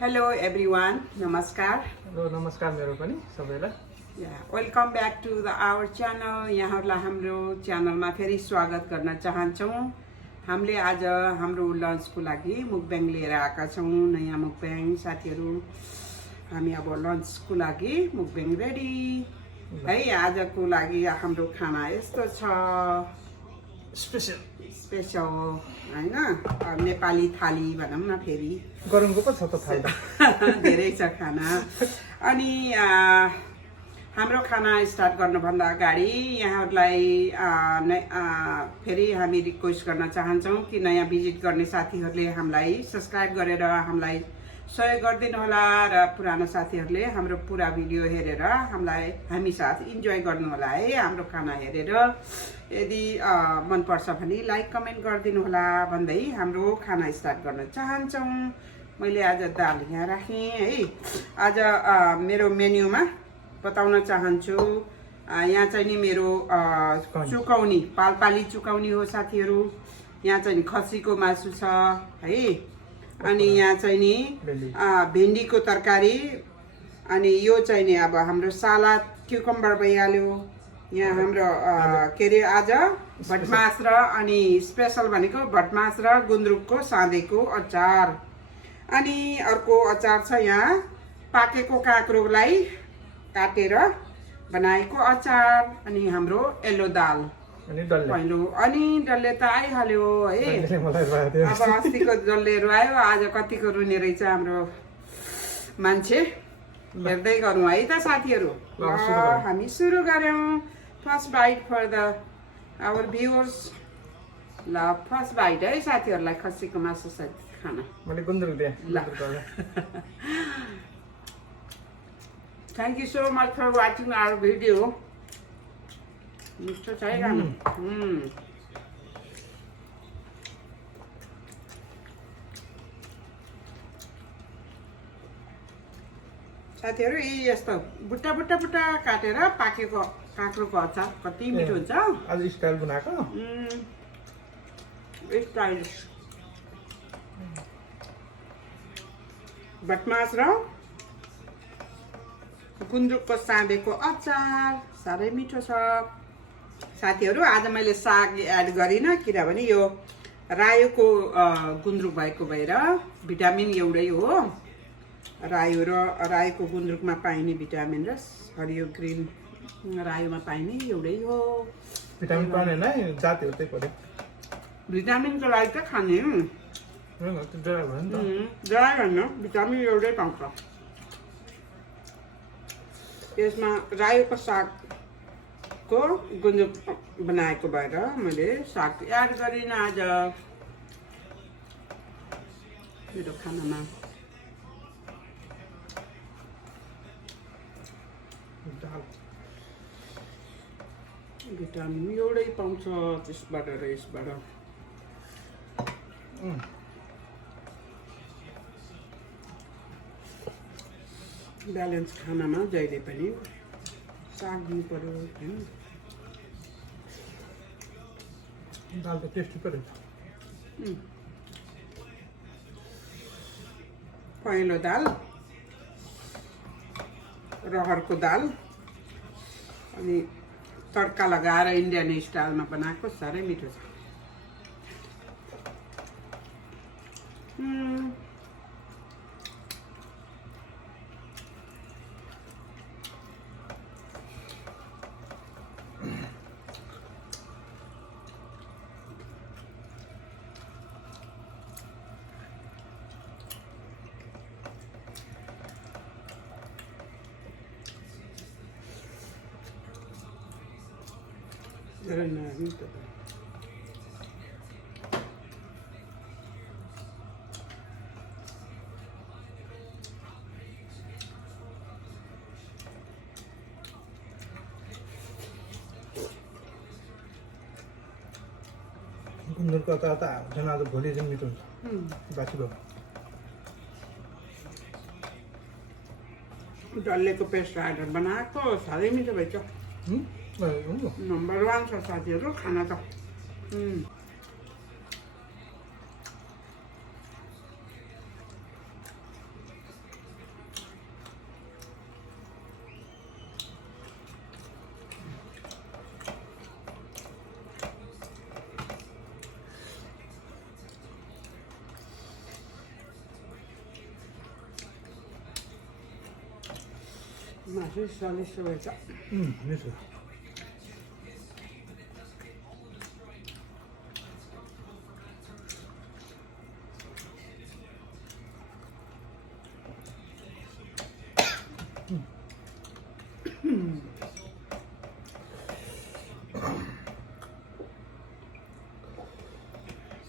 Hello everyone, namaskar. Hello नमस्कार मेरो पनि सबैलाई Welcome back to our channel. यहाँहरुलाई हाम्रो च्यानलमा फेरि स्वागत गर्न चाहन्छौँ। हामीले आज हाम्रो लन्चको लागि मुकब्याङ लिएर आएका छौँ, नयाँ मुकब्याङ साथीहरु। हामी अब लन्चको लागि मुकब्याङ रेडी है। आजको लागि हाम्रो खाना यस्तो छ, स्पेशल हैन, नेपाली थाली भनौं न। फेरि गरमको पो छ त थाली धेरै छ खाना। अनि हाम्रो खाना स्टार्ट गर्नुभन्दा अगाडि यहाँहरुलाई फेरि हामी रिक्वेस्ट गर्न चाहन्छौँ कि नयाँ भिजिट गर्ने साथीहरुले हामीलाई सब्स्क्राइब गरेर हामीलाई सहयोग गरिदिनु होला र पुरानो साथीहरुले हाम्रो पुरा भिडियो हेरेर हामी साथ इन्जोय गर्नु होला है। हाम्रो खाना हेरेर यदि मन पर्छ भने लाइक कमेन्ट गरिदिनु होला भन्दै हाम्रो खाना स्टार्ट गर्न चाहन्छौँ। मैले आज दाल यहाँ राखेँ है। आज मेरो मेन्युमा बताउन चाहन्छु, यहाँ चाहिँ नि मेरो चुकौनी, पालपाली चुकौनी हो साथीहरु। यहाँ चाहिँ नि खसीको मासु छ है। अनि यहाँ चाहिँ नि भेन्डीको तरकारी। अनि यो चाहिँ नि अब हाम्रो सलाद क्युकम्बर भइहाल्यो। यहाँ हाम्रो के अरे आज भटमास र अनि स्पेशल भनेको भटमास र गुन्द्रुकको साँधेको अचार। अनि अर्को अचार छ यहाँ पाकेको काँक्रोलाई काटेर बनाएको अचार। अनि हाम्रो येलो दाल पहिलो। अनि डल्ले त आइहाल्यो है। अब अस्तिको डल्लेहरू आयो, आज कतिको रुने रहेछ हाम्रो मान्छे, हेर्दै गरौँ है त साथीहरु। हामी सुरु गर्यौं। First bite for our viewers. ल फर्स्ट बाइट है साथीहरुलाई खसीको मासु सहित खाना। मैले गुन्द्रुक दिए ल। Thank you so much for watching our video. मिठो छ है खाना। साथीहरु यस्तो बुट्टा बुट्टा बुट्टा काटेर पाकेको काँक्रोको अचार कति मिठो हुन्छ। आज स्टाइल बनाएको स्टाइल भटमास र गुन्द्रुकको साँधेको अचार साह्रै मिठो छ साथीहरु। आज मैले साग एड गरिन किनभने यो रायोको गुन्द्रुक भएको भएर भिटामिन एउटै हो। रायोको गुन्द्रुकमा पाइने भिटामिन र हरियो ग्रीन रायोमा पाइने एउटै हो। भिटामिन पाउने नै जाति हो, त्यही पर्यो भिटामिनको लागि त खाने ड्राई होइन, भिटामिन एउटै पाउँछ। यसमा रायोको सागको गुन्द्रुक बनाएको भएर मैले साग एड गरिन आज मेरो खानामा। भिटामिन एउटै पाउँछ त्यसबाट र यसबाट। ब्यालेन्स खानामा जहिले पनि साग दिनु पर्यो हैन। दाल त टेस्टी पर्यो। पहेँलो दाल, रहरको दाल अनि तड्का लगाएर इन्डियन स्टाइलमा बनाएको साह्रै मिठो छ। Very nice. गुन्द्रुकको अचार त झन् आज भोलि चाहिँ मिठो हुन्छ। बासी भयो। डल्लेको पेस्ट हालेर बनाएको साह्रै मिठो भएछ। नम्बर 1 छ साथीहरु खाना त। मासु स्वादिष्ट भएछ मिठो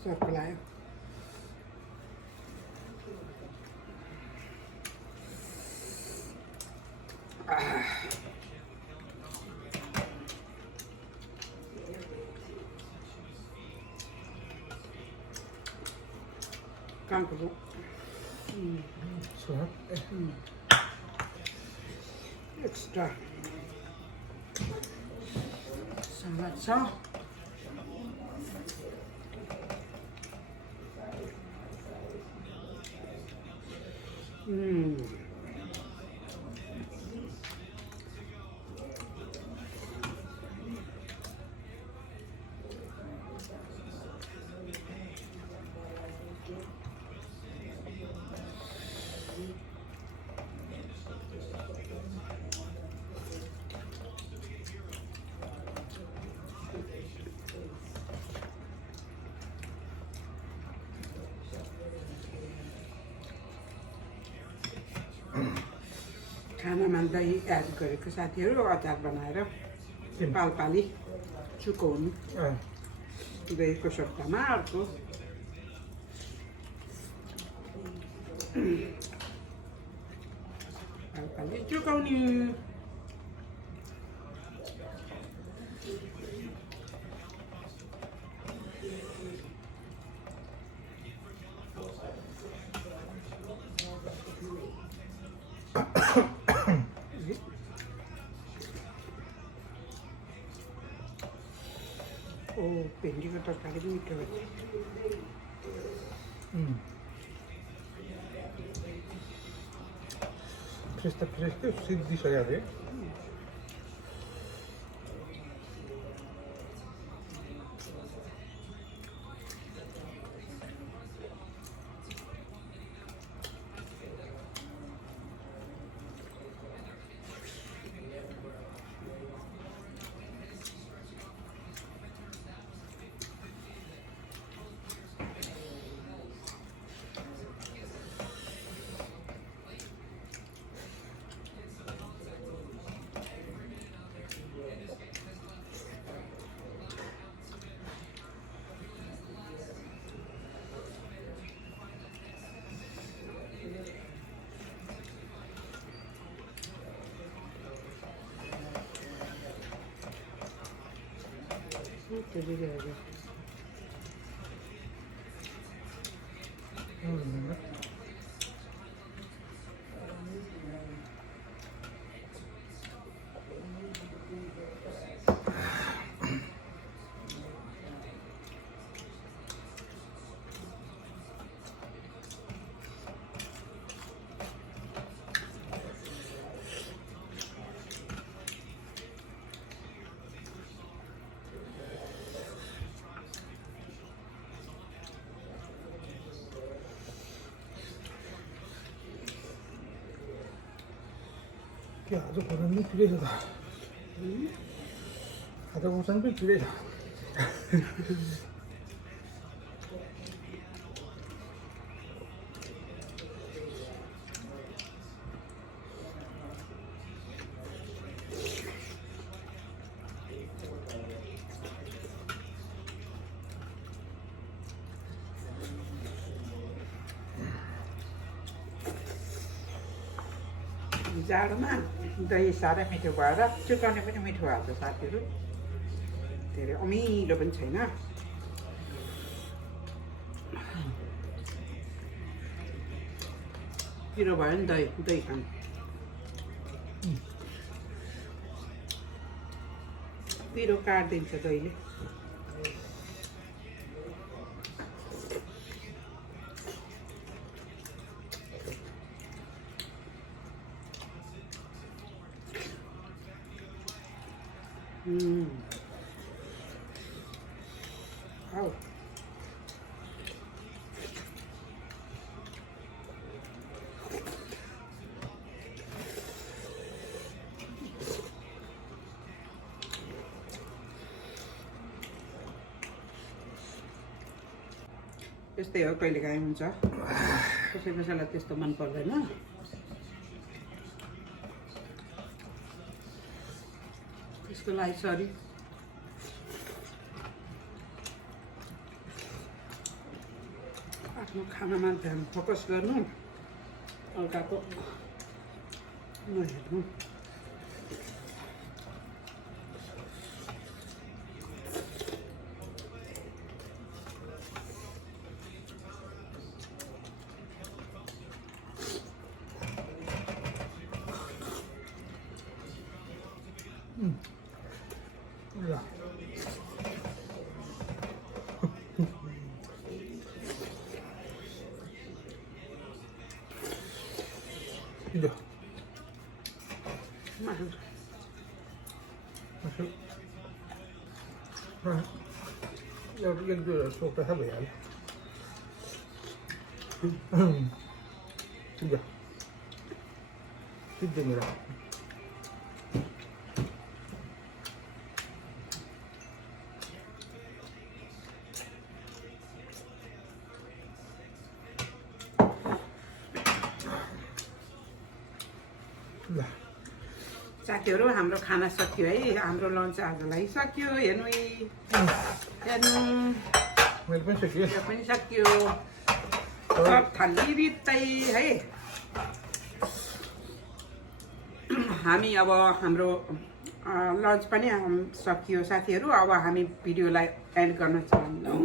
सर्को लाग्यो काँको स्वाद एक्स्ट्रा सलाद छ खानामा दही एड गरेको साथीहरू अचार बनाएर पालपाली चुकाउनु दहीको सट्टामा अर्को पालपाली चुकाउने ओ भेन्डीको तरकारी पनि मिठो भएछ फ्रेस त फ्रेस थियो सिद्धिसक्यो अरे त्यतिखेर के आज खोर्सानी पनि ठुलै छ त आज खोर्सानी पनि ठुलै छ जाडोमा दही साह्रै मिठो भएर चुकाउने पनि मिठो भएको छ साथीहरू धेरै अमिलो पनि छैन पिरो भयो नि दही खानु पिरो काटिदिन्छ दहीले Oh. त्यस्तै हो कहिलेकाहीँ हुन्छ कसैलाई त्यस्तो मन पर्दैन त्यसको लागि सरी आफ्नो खानामा ध्यान फोकस गर्नु अर्काको नहेर्नु ल 이제 맛있어 맛있어 여기 속도 해봐야 돼 이제 뒷등이라 साथीहरू हाम्रो खाना सक्यो है हाम्रो लन्च आजलाई सक्यो हेर्नु हेर्नु मैले पनि सकियो यो पनि सक्यो सब थाली रित्तै है हामी अब हाम्रो लन्च पनि सकियो साथीहरू अब हामी भिडियोलाई एन्ड गर्न चाहन्छौँ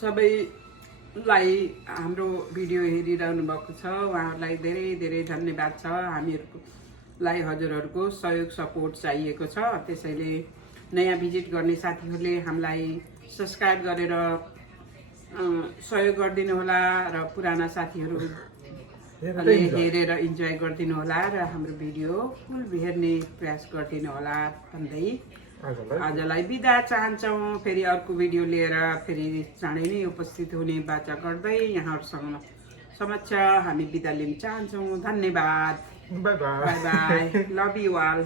सबैलाई हाम्रो भिडियो हेरिरहनु भएको छ उहाँहरूलाई धेरै धेरै धन्यवाद छ हामीहरूलाई हजुरहरूको सहयोग सपोर्ट चाहिएको छ त्यसैले नयाँ भिजिट गर्ने साथीहरूले हामीलाई सब्स्क्राइब गरेर सहयोग गरिदिनु होला र पुराना साथीहरूले हेरेर इन्जोय गरिदिनु होला र हाम्रो भिडियो फुल हेर्ने प्रयास गरिदिनु होला भन्दै आजलाई बिदा चाहन्छौँ फेरि अर्को भिडियो लिएर फेरि चाँडै नै उपस्थित हुने बाचा गर्दै यहाँहरूसँग समक्ष हामी बिदा लिन चाहन्छौँ धन्यवाद bye bye bye bye love you all